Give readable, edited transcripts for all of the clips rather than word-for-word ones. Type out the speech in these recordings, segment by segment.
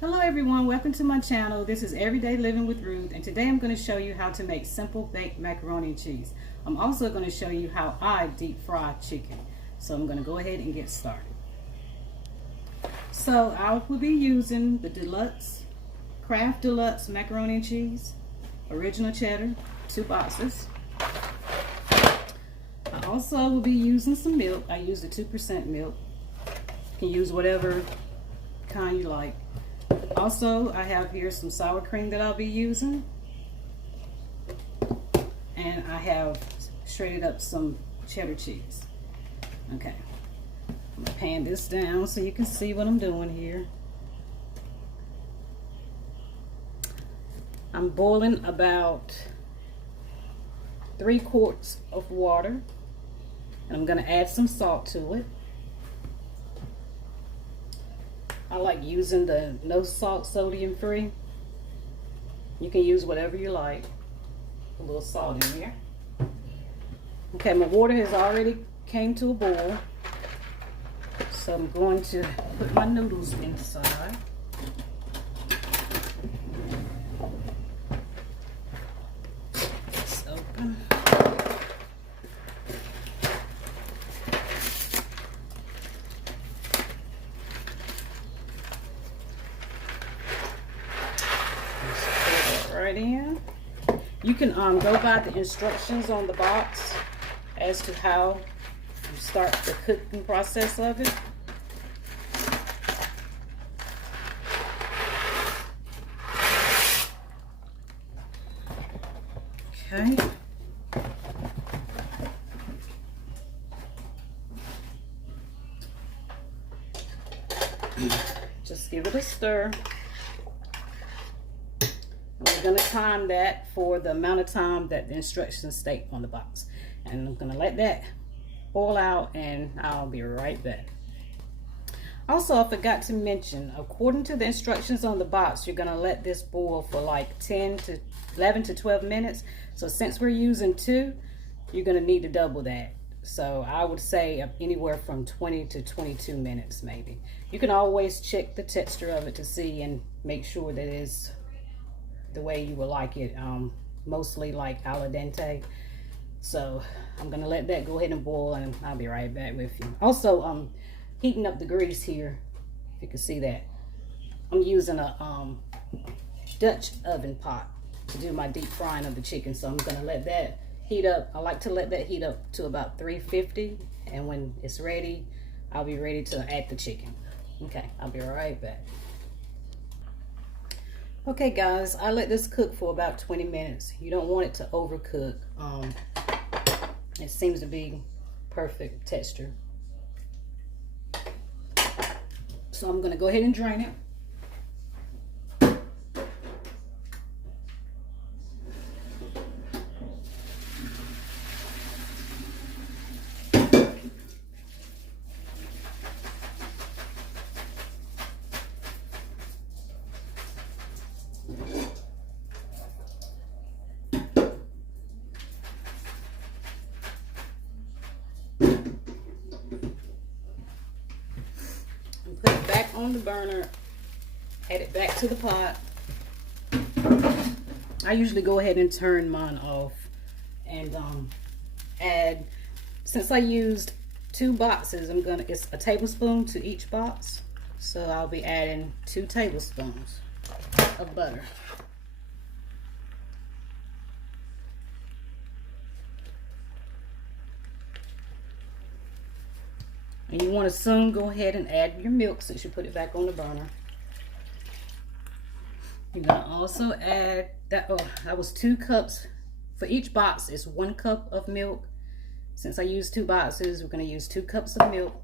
Hello everyone, welcome to my channel. This is Everyday Living with Ruth, and today I'm going to show you how to make simple baked macaroni and cheese. I'm also going to show you how I deep fry chicken. So I'm going to go ahead and get started. So I will be using the Kraft Deluxe macaroni and cheese, original cheddar, 2 boxes. I also will be using some milk. I use the 2% milk. You can use whatever kind you like. Also, I have here some sour cream that I'll be using, and I have shredded up some cheddar cheese. Okay, I'm gonna pan this down so you can see what I'm doing here. I'm boiling about 3 quarts of water, and I'm gonna add some salt to it. I like using the no salt sodium free. You can use whatever you like. A little salt in there. Okay, my water has already came to a boil. So I'm going to put my noodles inside. It's open. Right in. You can go by the instructions on the box as to how you start the cooking process of it. Okay. Just give it a stir. We're going to time that for the amount of time that the instructions state on the box. And I'm going to let that boil out, and I'll be right back. Also, I forgot to mention, according to the instructions on the box, you're going to let this boil for like 11 to 12 minutes. So since we're using 2, you're going to need to double that. So I would say anywhere from 20 to 22 minutes maybe. You can always check the texture of it to see and make sure that it's the way you would like it, mostly like al dente. So I'm gonna let that go ahead and boil, and I'll be right back with you. Also, heating up the grease here, if you can see that. I'm using a Dutch oven pot to do my deep frying of the chicken, so I'm gonna let that heat up. I like to let that heat up to about 350, and when it's ready, I'll be ready to add the chicken. Okay, I'll be right back. Okay guys, I let this cook for about 20 minutes. You don't want it to overcook. It seems to be perfect texture. So I'm gonna go ahead and drain it. Put it back on the burner, add it back to the pot. I usually go ahead and turn mine off and add, since I used 2 boxes, it's a tablespoon to each box. So I'll be adding 2 tablespoons of butter. And you want to soon go ahead and add your milk since you put it back on the burner. You're going to also add, that was 2 cups. For each box, it's 1 cup of milk. Since I used 2 boxes, we're going to use 2 cups of milk.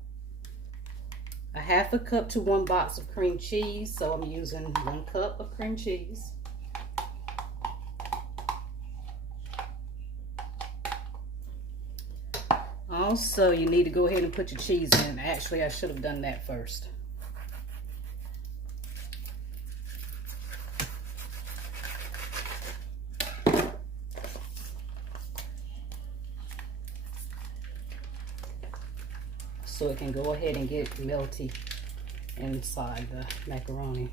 A 1/2 cup to 1 box of cream cheese. So I'm using 1 cup of cream cheese. Also, you need to go ahead and put your cheese in. Actually, I should have done that first. So it can go ahead and get melty inside the macaroni.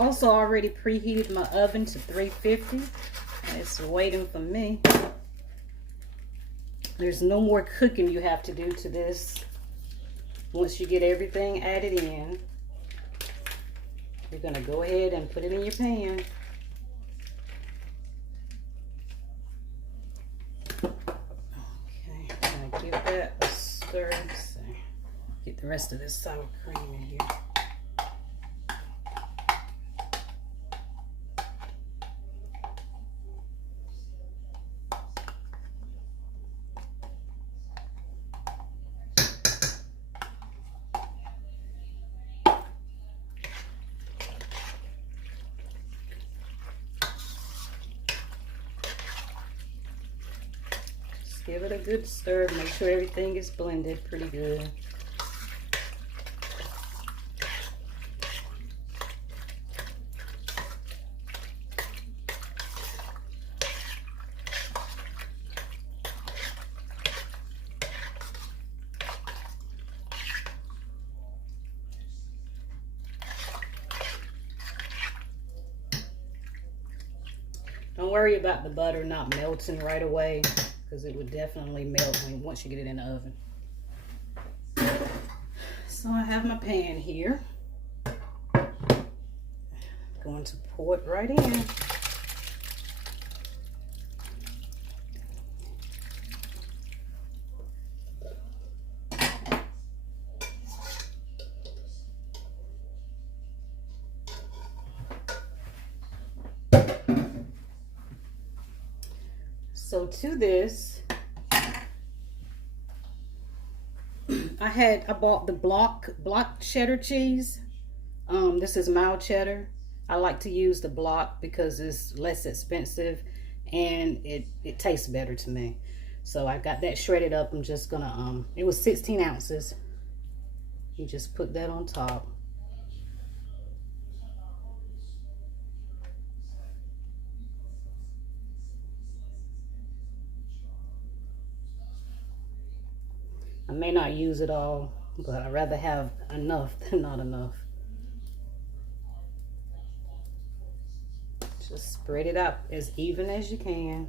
also already preheated my oven to 350. And it's waiting for me. There's no more cooking you have to do to this. Once you get everything added in, you're gonna go ahead and put it in your pan. Okay, I'm gonna give that a stir. So get the rest of this sour cream in here. Give it a good stir. Make sure everything is blended pretty good. Don't worry about the butter not melting right away, because it would definitely melt once you get it in the oven. So I have my pan here. Going to pour it right in. So to this, I bought the block cheddar cheese. This is mild cheddar. I like to use the block because it's less expensive and it tastes better to me. So I got that shredded up. I'm just gonna it was 16 ounces. You just put that on top. I may not use it all, but I'd rather have enough than not enough. Just spread it out as even as you can.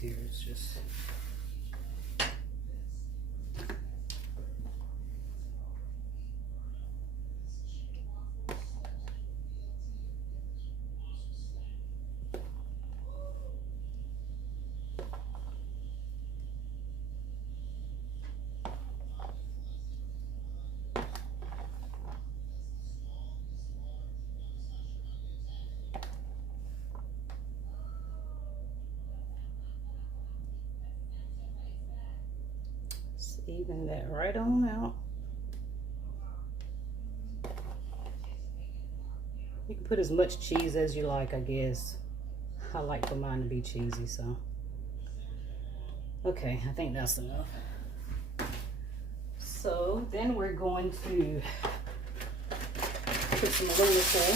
Here it's just even that right on out. You can put as much cheese as you like, I guess. I like for mine to be cheesy, so. Okay, I think that's enough. So then we're going to put some aluminum foil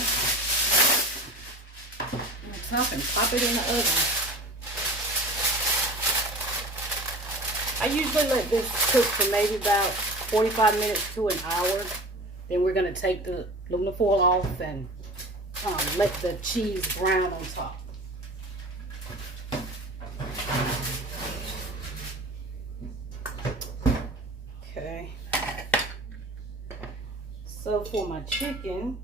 on top and pop it in the oven. I usually let this cook for maybe about 45 minutes to an hour. Then we're going to take the aluminum foil off and let the cheese brown on top. Okay. So for my chicken,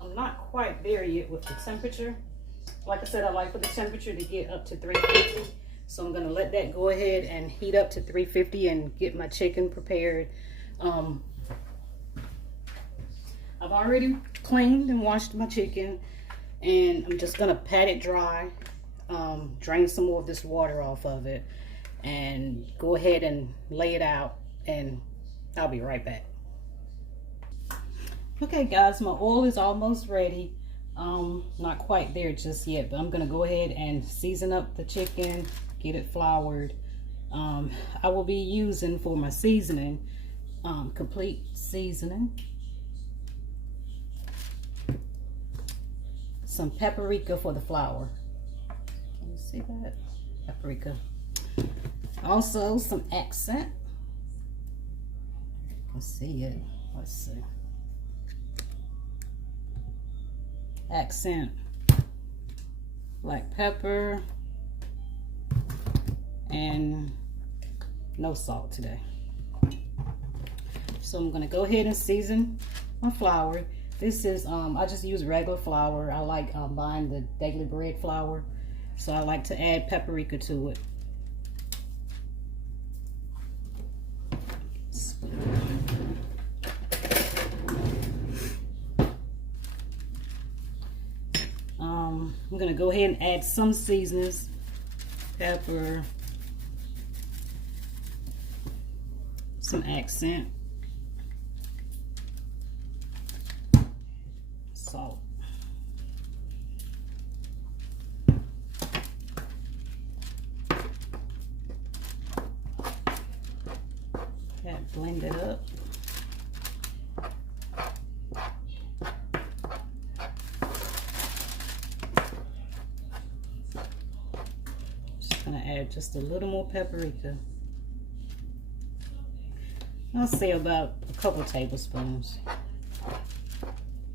I'm not quite there yet with the temperature. Like I said, I like for the temperature to get up to 350. So I'm going to let that go ahead and heat up to 350 and get my chicken prepared. I've already cleaned and washed my chicken, and I'm just going to pat it dry, drain some more of this water off of it, and go ahead and lay it out, and I'll be right back. Okay guys, my oil is almost ready. Not quite there just yet, but I'm going to go ahead and season up the chicken, get it floured. I will be using for my seasoning, complete seasoning, some paprika for the flour. Can you see that? Paprika. Also some accent. You can see it. Let's see. Accent. Black pepper. And no salt today. So I'm gonna go ahead and season my flour. This is, I just use regular flour. I like buying the daily bread flour. So I like to add paprika to it. I'm gonna go ahead and add some seasonings. Pepper. Some accent. Salt. Blend it up. Just gonna add just a little more paprika. I'll say about a couple tablespoons.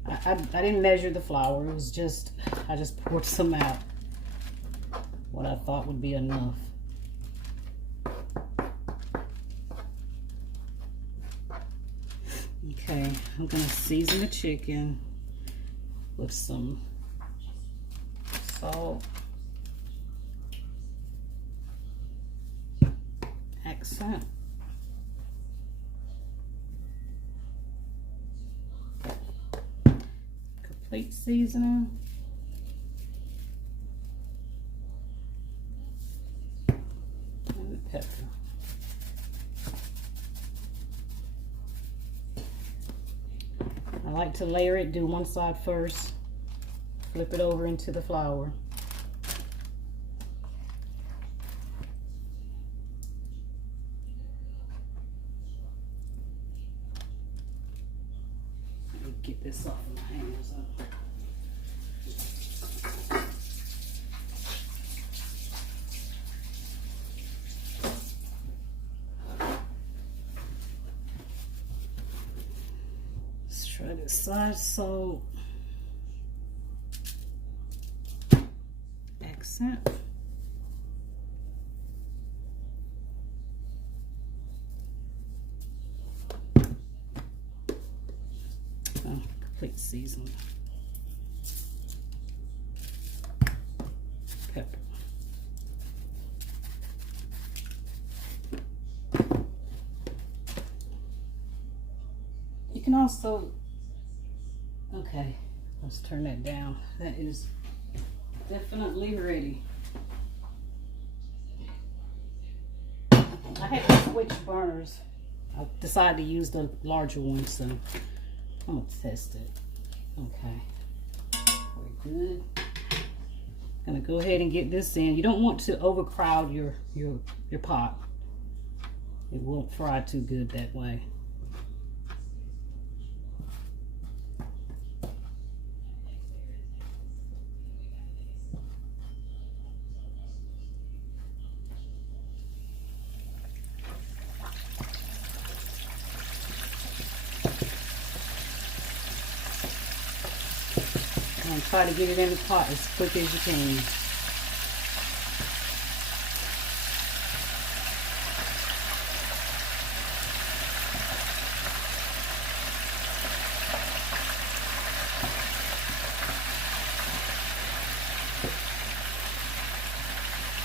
I didn't measure the flour. It was just, I just poured some out. What I thought would be enough. Okay, I'm gonna season the chicken with some salt, accent, complete seasoning, and the pepper. I like to layer it, do one side first, flip it over into the flour. Let me get this off of my hands. Try this side, so accent. Oh, complete seasoning. Pepper. You can also, okay, let's turn that down. That is definitely ready. I had to switch burners. I decided to use the larger one, so I'm gonna test it. Okay, we're good. Gonna go ahead and get this in. You don't want to overcrowd your pot. It won't fry too good that way. And try to get it in the pot as quick as you can.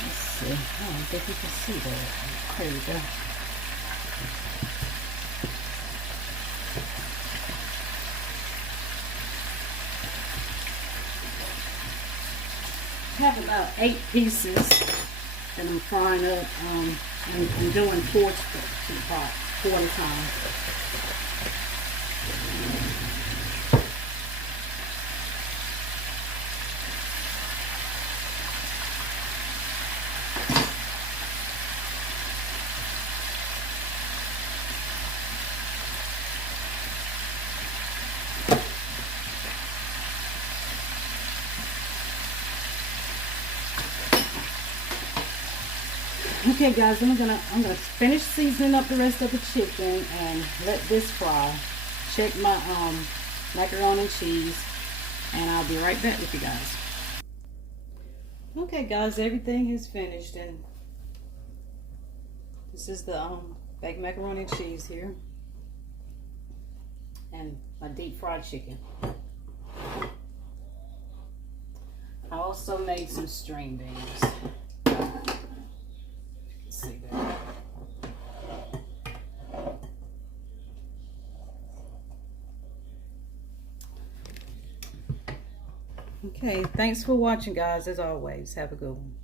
Let's see. Oh, I don't think you can see that. There we go. I have about 8 pieces that I'm frying up and doing 4 to the pot, 4 at a time. Okay guys, I'm gonna finish seasoning up the rest of the chicken and let this fry. Check my macaroni and cheese, and I'll be right back with you guys. Okay guys, everything is finished, and this is the baked macaroni and cheese here, and my deep fried chicken. I also made some string beans. See that. Okay, thanks for watching guys. As always, have a good one.